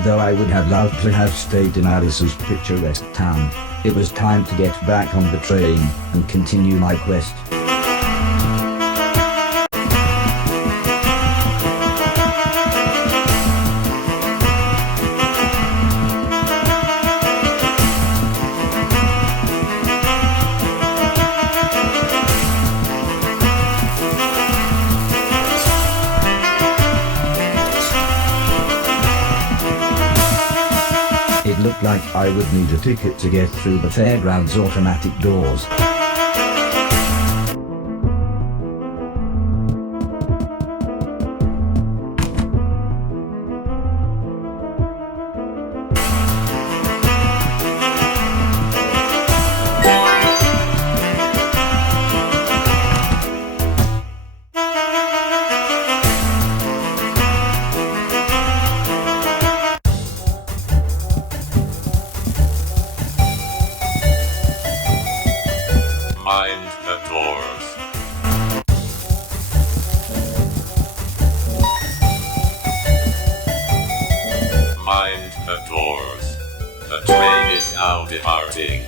Although I would have loved to have stayed in Alice's picturesque town, it was time to get back on the train and continue my quest. It looked like I would need a ticket to get through the fairground's automatic doors. Mind the doors. Mind the doors. The train is now departing.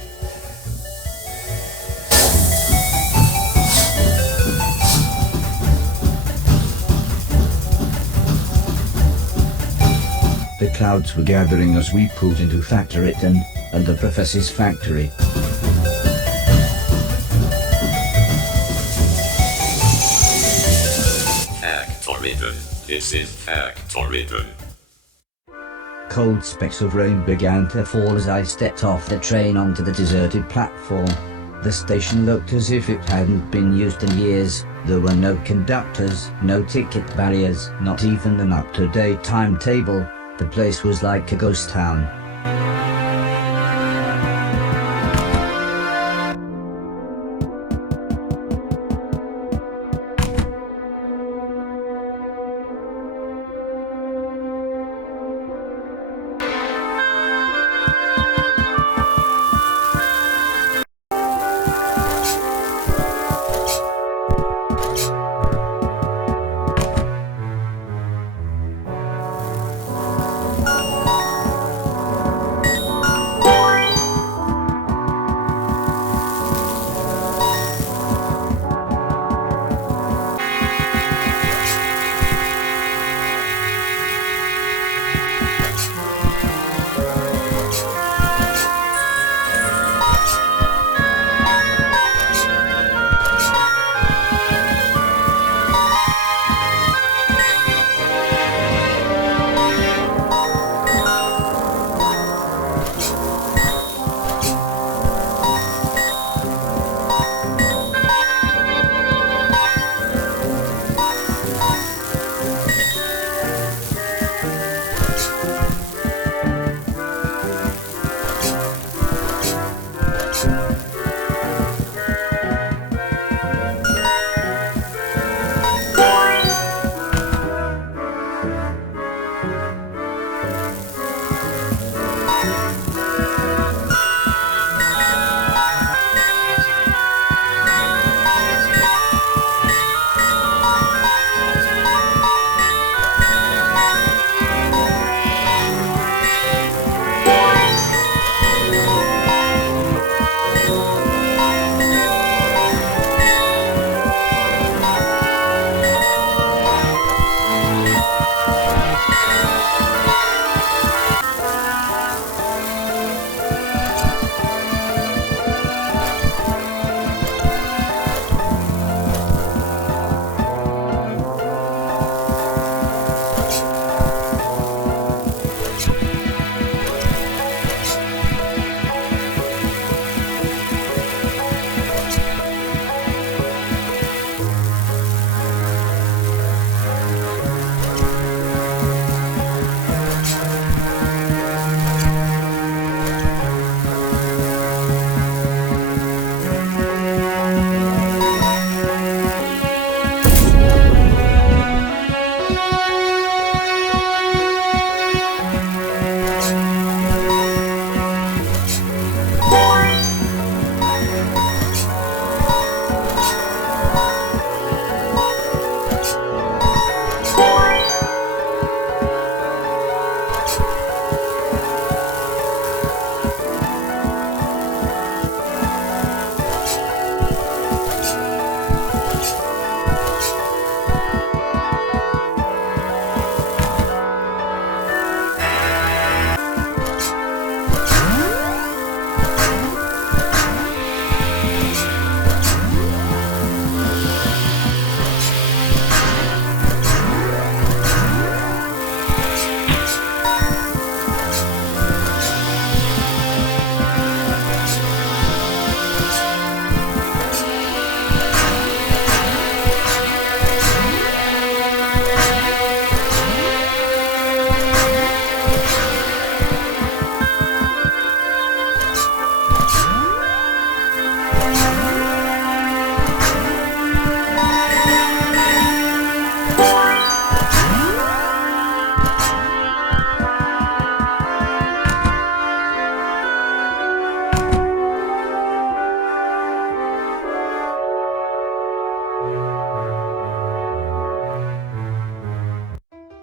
The clouds were gathering as we pulled into Chapter8 and the professor's factory. Chapter8. This is Chapter8. Cold specks of rain began to fall as I stepped off the train onto the deserted platform. The station looked as if it hadn't been used in years. There were no conductors, no ticket barriers, not even an up-to-date timetable. The place was like a ghost town.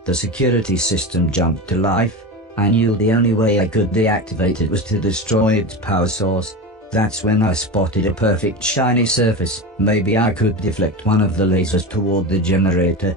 The security system jumped to life. I knew the only way I could deactivate it was to destroy its power source. That's when I spotted a perfect shiny surface. Maybe I could deflect one of the lasers toward the generator.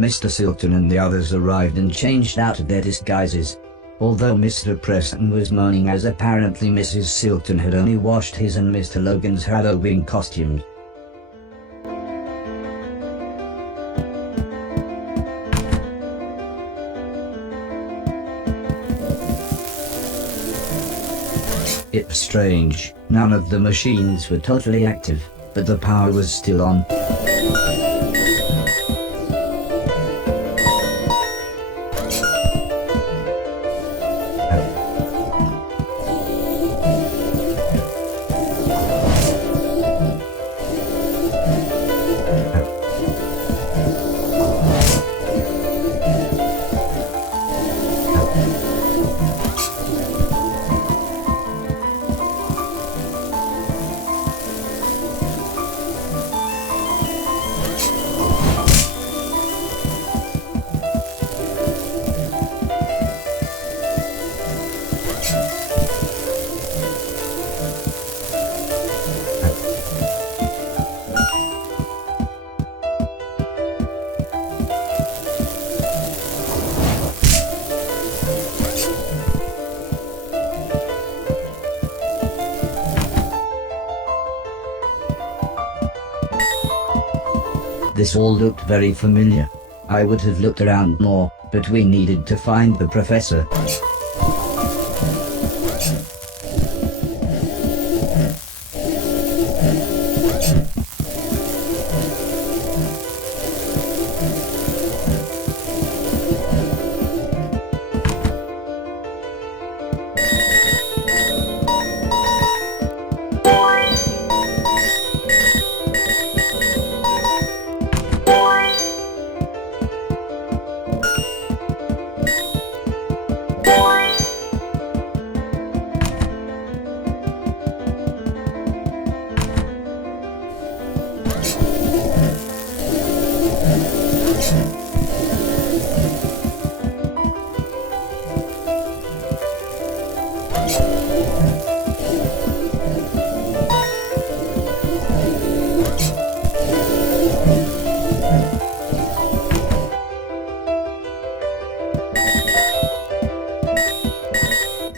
Mr. Silton and the others arrived and changed out of their disguises. Although Mr. Preston was moaning as apparently Mrs. Silton had only washed his and Mr. Logan's Halloween costumes. It's strange, none of the machines were totally active, but the power was still on. This all looked very familiar. I would have looked around more, but we needed to find the professor.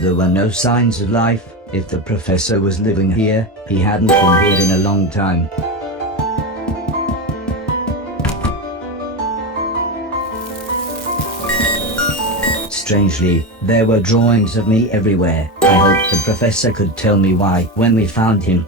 There were no signs of life. If the professor was living here, he hadn't been here in a long time. Strangely, there were drawings of me everywhere. I hoped the professor could tell me why when we found him.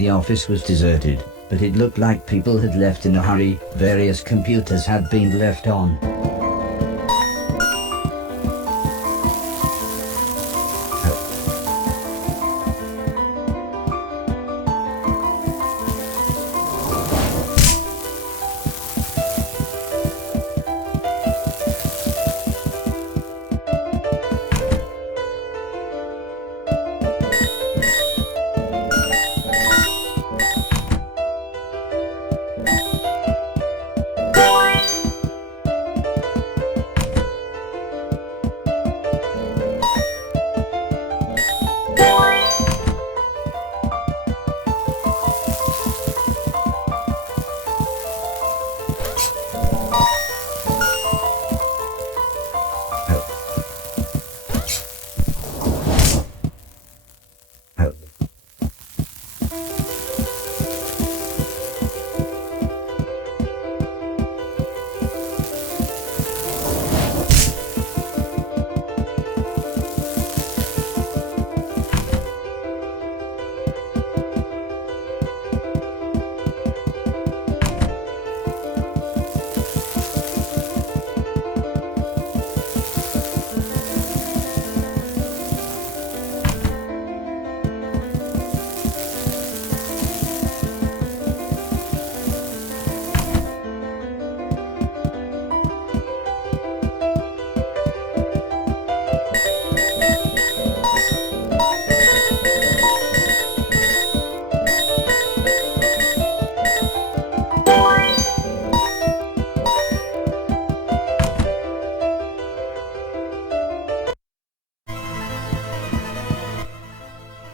The office was deserted, but it looked like people had left in a hurry. Various computers had been left on.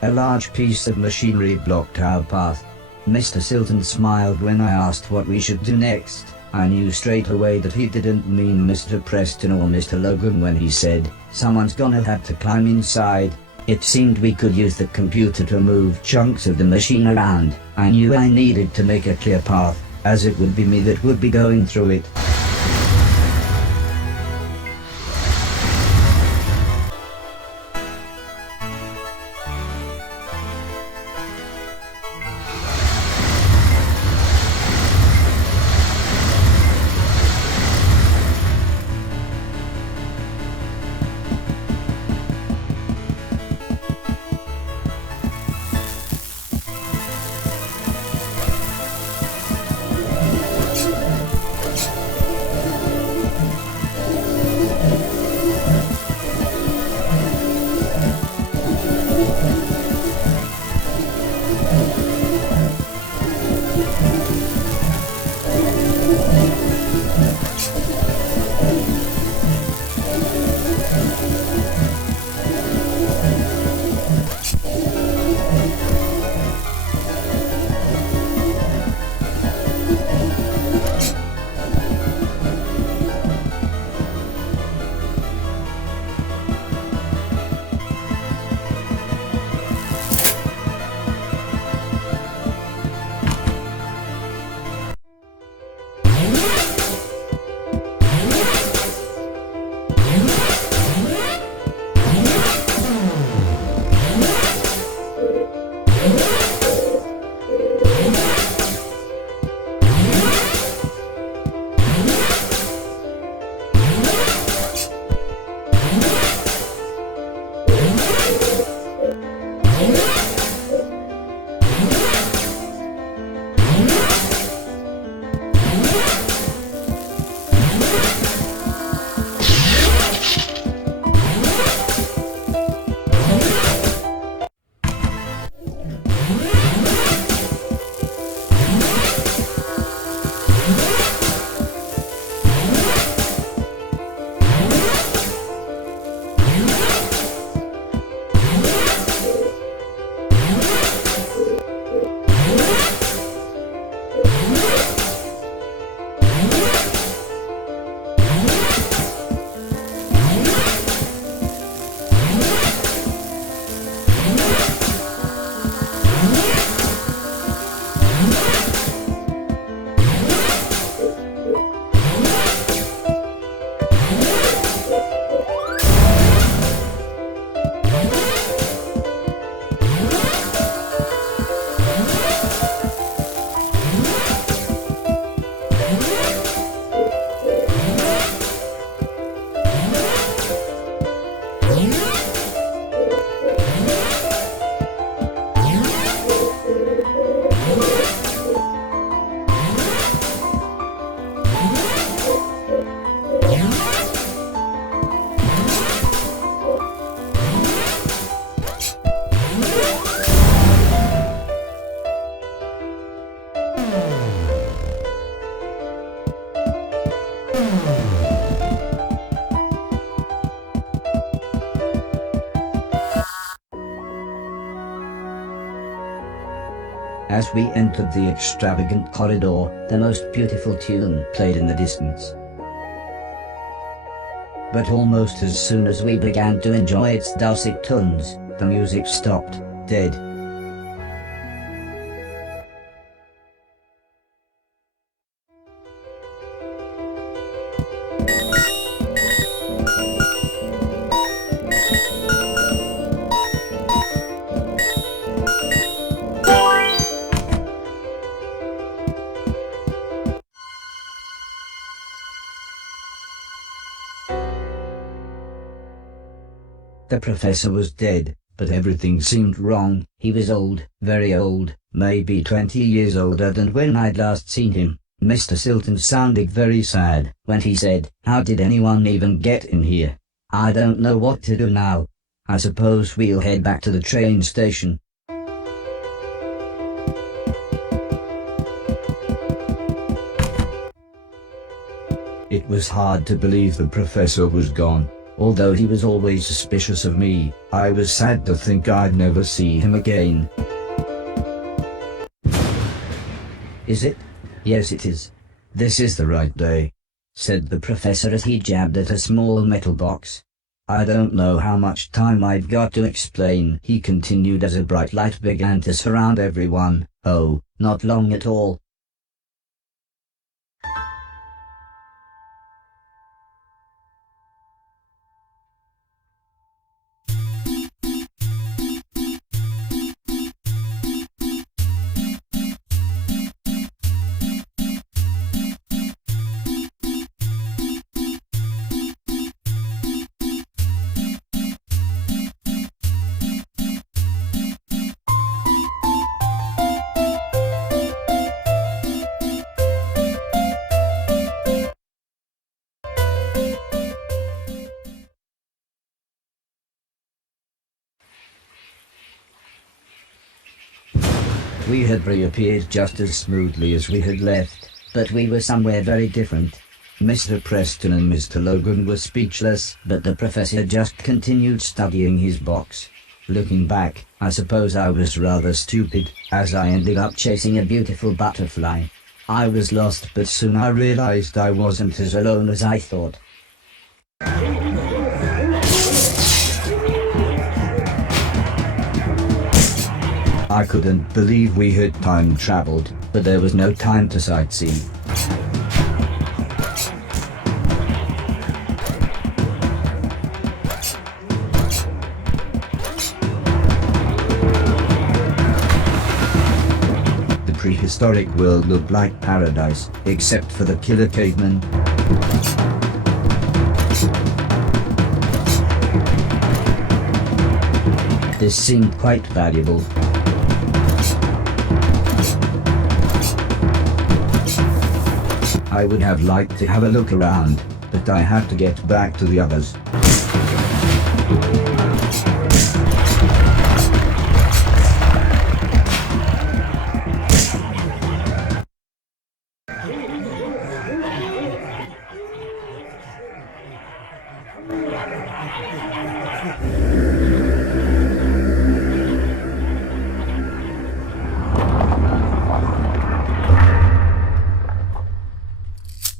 A large piece of machinery blocked our path. Mr. Silton smiled when I asked what we should do next. I knew straight away that he didn't mean Mr. Preston or Mr. Logan when he said, "Someone's gonna have to climb inside." It seemed we could use the computer to move chunks of the machine around. I knew I needed to make a clear path, as it would be me that would be going through it. As we entered the extravagant corridor, the most beautiful tune played in the distance. But almost as soon as we began to enjoy its dulcet tones, the music stopped, dead. The professor was dead, but everything seemed wrong. He was old, very old, maybe 20 years older than when I'd last seen him. Mr. Silton sounded very sad when he said, "How did anyone even get in here? I don't know what to do now. I suppose we'll head back to the train station." It was hard to believe the professor was gone. Although he was always suspicious of me, I was sad to think I'd never see him again. "Is it? Yes, it is. This is the right day," said the professor as he jabbed at a small metal box. "I don't know how much time I've got to explain," he continued as a bright light began to surround everyone. "Oh, not long at all." We had reappeared just as smoothly as we had left, but we were somewhere very different. Mr. Preston and Mr. Logan were speechless, but the professor just continued studying his box. Looking back, I suppose I was rather stupid, as I ended up chasing a beautiful butterfly. I was lost, but soon I realized I wasn't as alone as I thought. I couldn't believe we had time traveled, but there was no time to sightsee. The prehistoric world looked like paradise, except for the killer cavemen. This seemed quite valuable. I would have liked to have a look around, but I had to get back to the others.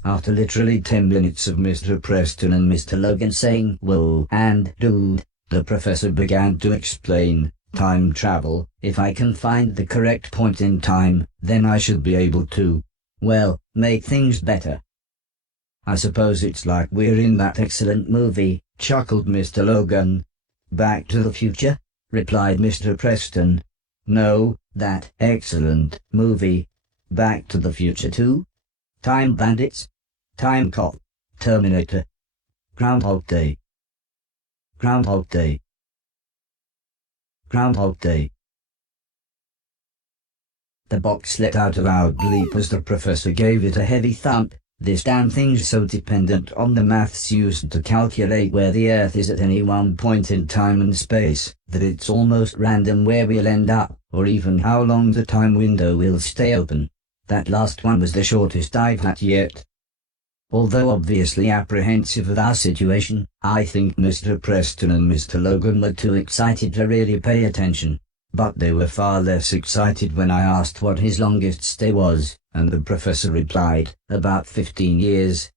After literally 10 minutes of Mr. Preston and Mr. Logan saying "whoa" and "dude," the professor began to explain, "Time travel, if I can find the correct point in time, then I should be able to, well, make things better." "I suppose it's like we're in that excellent movie," chuckled Mr. Logan. "Back to the Future?" replied Mr. Preston. "No, that excellent movie. Back to the Future 2? Time Bandits? Time Cop? Terminator? Groundhog Day? Groundhog Day? Groundhog Day." The box let out a loud bleep as the professor gave it a heavy thump. "This damn thing's so dependent on the maths used to calculate where the Earth is at any one point in time and space, that it's almost random where we'll end up, or even how long the time window will stay open. That last one was the shortest I've had yet." Although obviously apprehensive of our situation, I think Mr. Preston and Mr. Logan were too excited to really pay attention. But they were far less excited when I asked what his longest stay was, and the professor replied, about 15 years.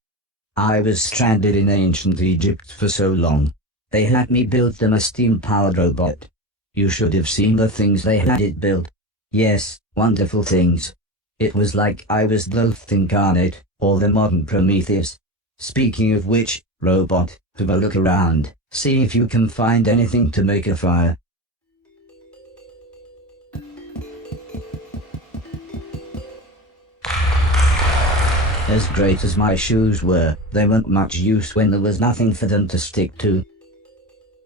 I was stranded in ancient Egypt for so long. They had me build them a steam-powered robot. You should have seen the things they had it built. Yes, wonderful things. It was like I was Thoth incarnate, or the modern Prometheus. Speaking of which, robot, have a look around, see if you can find anything to make a fire. As great as my shoes were, they weren't much use when there was nothing for them to stick to.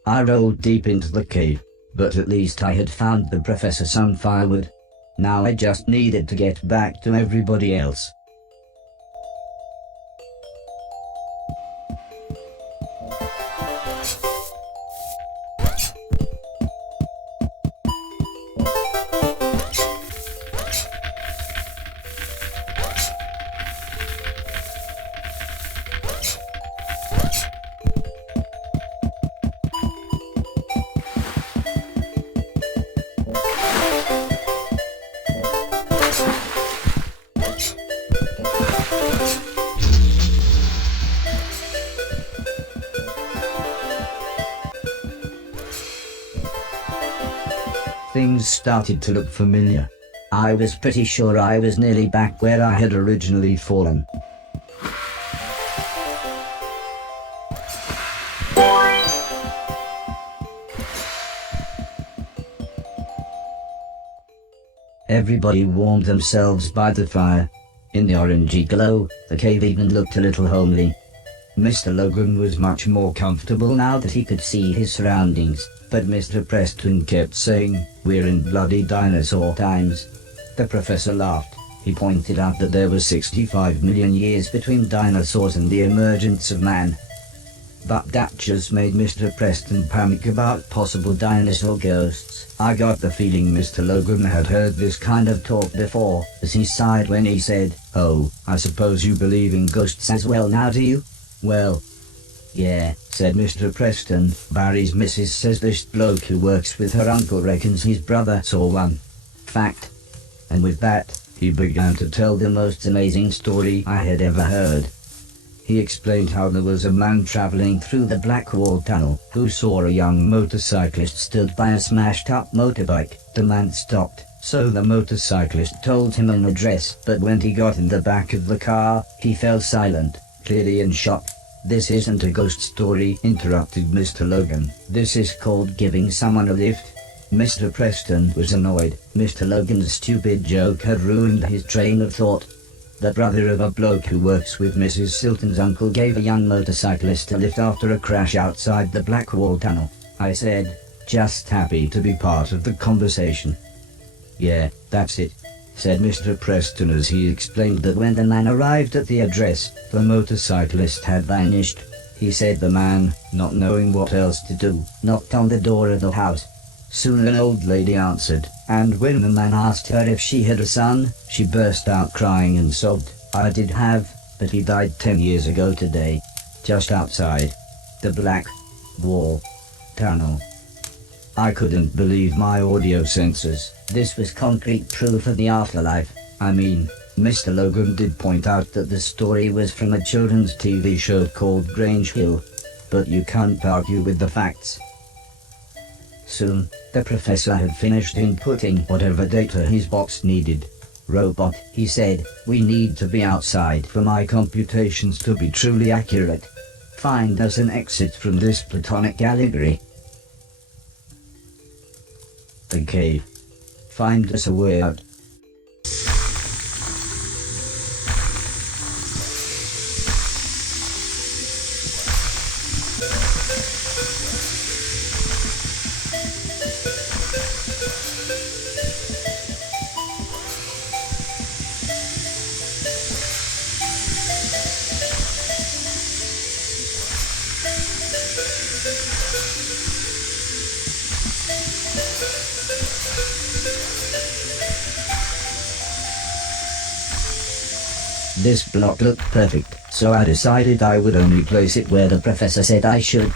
I rolled deep into the cave, but at least I had found the professor some firewood. Now I just needed to get back to everybody else. Things started to look familiar. I was pretty sure I was nearly back where I had originally fallen. Everybody warmed themselves by the fire. In the orangey glow, the cave even looked a little homely. Mr. Logan was much more comfortable now that he could see his surroundings, but Mr. Preston kept saying, "We're in bloody dinosaur times." The professor laughed. He pointed out that there was 65 million years between dinosaurs and the emergence of man. But that just made Mr. Preston panic about possible dinosaur ghosts. I got the feeling Mr. Logan had heard this kind of talk before, as he sighed when he said, "Oh, I suppose you believe in ghosts as well now, do you?" "Well, yeah," said Mr. Preston. "Barry's missus says this bloke who works with her uncle reckons his brother saw one. Fact." And with that, he began to tell the most amazing story I had ever heard. He explained how there was a man traveling through the Black Wall Tunnel who saw a young motorcyclist stood by a smashed-up motorbike. The man stopped, so the motorcyclist told him an address, but when he got in the back of the car, he fell silent, clearly in shock. "This isn't a ghost story," interrupted Mr. Logan. "This is called giving someone a lift." Mr. Preston was annoyed. Mr. Logan's stupid joke had ruined his train of thought. The brother of a bloke who works with Mrs. Silton's uncle gave a young motorcyclist a lift after a crash outside the Black Wall Tunnel. I said, just happy to be part of the conversation. "Yeah, that's it," said Mr. Preston as he explained that when the man arrived at the address, the motorcyclist had vanished. He said the man, not knowing what else to do, knocked on the door of the house. Soon an old lady answered, and when the man asked her if she had a son, she burst out crying and sobbed. "I did have, but he died 10 years ago today, just outside the Black Wall Tunnel." I couldn't believe my audio sensors. This was concrete proof of the afterlife. I mean, Mr. Logan did point out that the story was from a children's TV show called Grange Hill, but you can't argue with the facts. Soon, the professor had finished inputting whatever data his box needed. "Robot," he said, "we need to be outside for my computations to be truly accurate. Find us an exit from this platonic allegory." "Okay. Find us a way out." This block looked perfect, so I decided I would only place it where the professor said I should.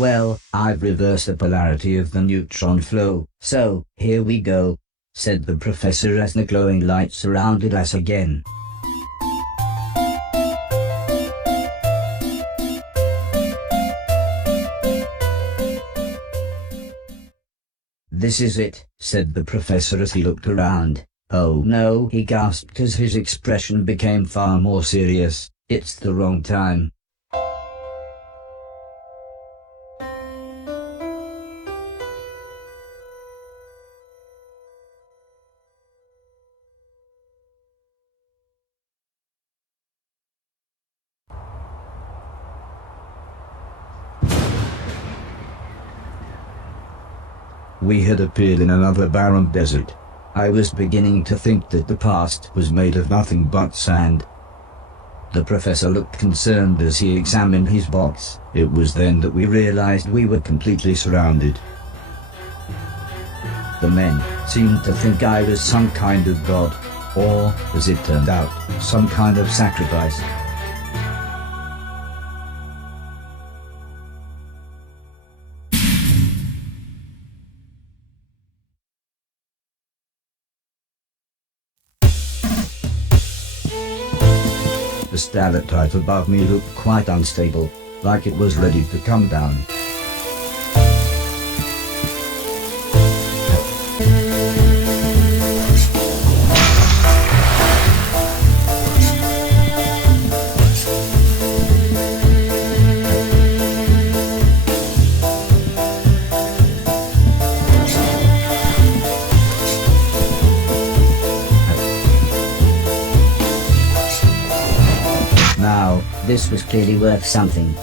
Well, I've reversed the polarity of the neutron flow, so here we go, said the professor as the glowing light surrounded us again. This is it, said the professor as he looked around. Oh no, he gasped as his expression became far more serious. It's the wrong time. We had appeared in another barren desert. I was beginning to think that the past was made of nothing but sand. The professor looked concerned as he examined his box. It was then that we realized we were completely surrounded. The men seemed to think I was some kind of god, or, as it turned out, some kind of sacrifice. The stalactite above me looked quite unstable, like it was ready to come down. Now, this was clearly worth something.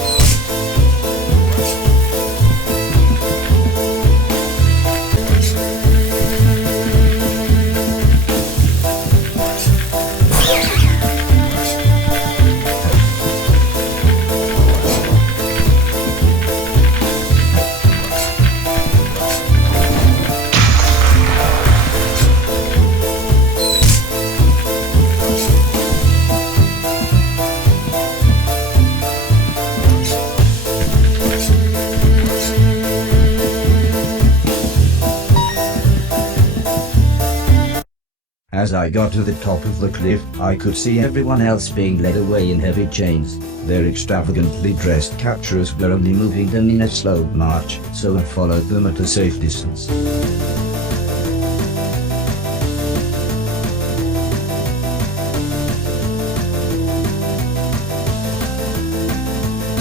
As I got to the top of the cliff, I could see everyone else being led away in heavy chains. Their extravagantly dressed captors were only moving them in a slow march, so I followed them at a safe distance.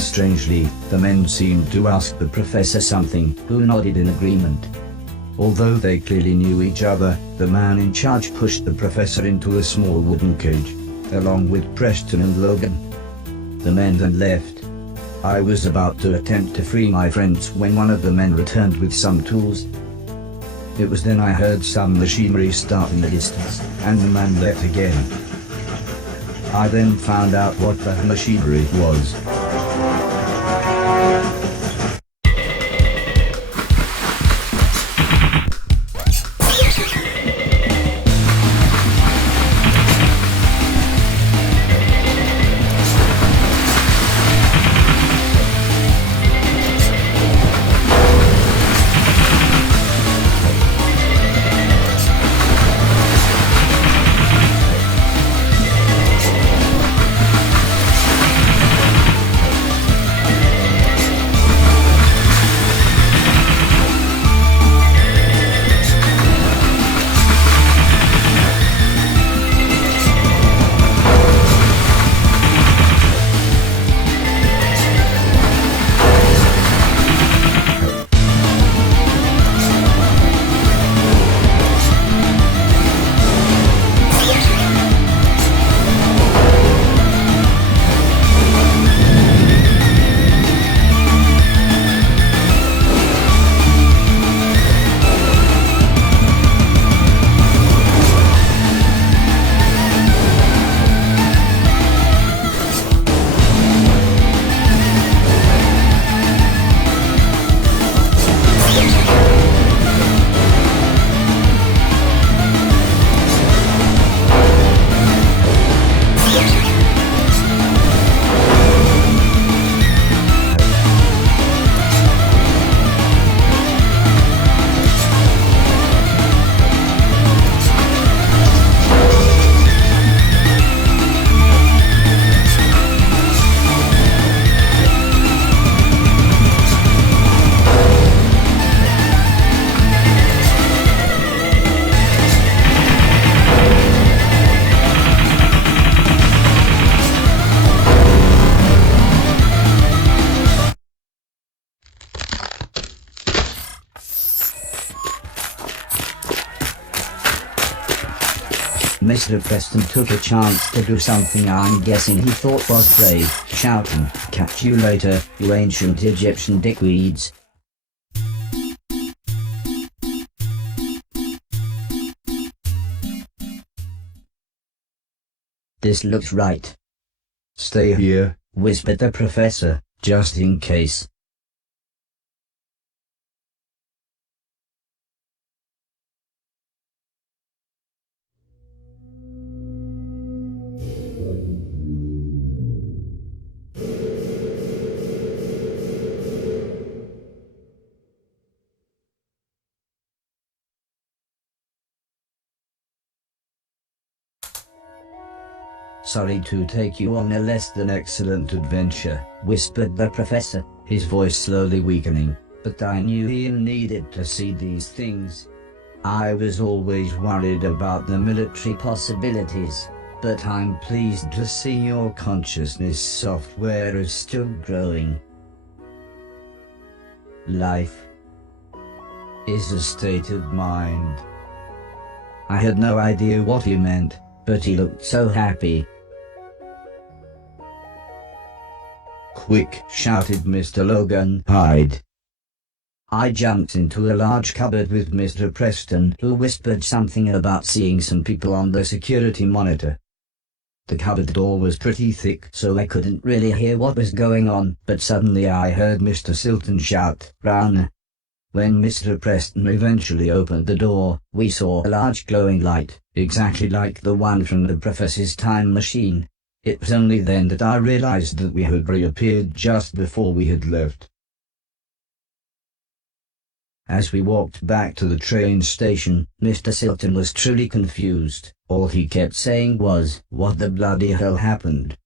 Strangely, the men seemed to ask the professor something, who nodded in agreement. Although they clearly knew each other, the man in charge pushed the professor into a small wooden cage, along with Preston and Logan. The men then left. I was about to attempt to free my friends when one of the men returned with some tools. It was then I heard some machinery start in the distance, and the man left again. I then found out what the machinery was. Mr. Preston took a chance to do something I'm guessing he thought was brave, shouting, "Catch you later, you ancient Egyptian dickweeds." "This looks right." "Stay here," whispered the professor, "just in case." "Sorry to take you on a less than excellent adventure," whispered the professor, his voice slowly weakening, "but I knew Ian needed to see these things. I was always worried about the military possibilities, but I'm pleased to see your consciousness software is still growing. Life is a state of mind." I had no idea what he meant, but he looked so happy. "Quick!" shouted Mr. Logan, "hide!" I jumped into a large cupboard with Mr. Preston, who whispered something about seeing some people on the security monitor. The cupboard door was pretty thick, so I couldn't really hear what was going on, but suddenly I heard Mr. Silton shout, "Run!" When Mr. Preston eventually opened the door, we saw a large glowing light, exactly like the one from the professor's time machine. It was only then that I realized that we had reappeared just before we had left. As we walked back to the train station, Mr. Silton was truly confused. All he kept saying was, "What the bloody hell happened?"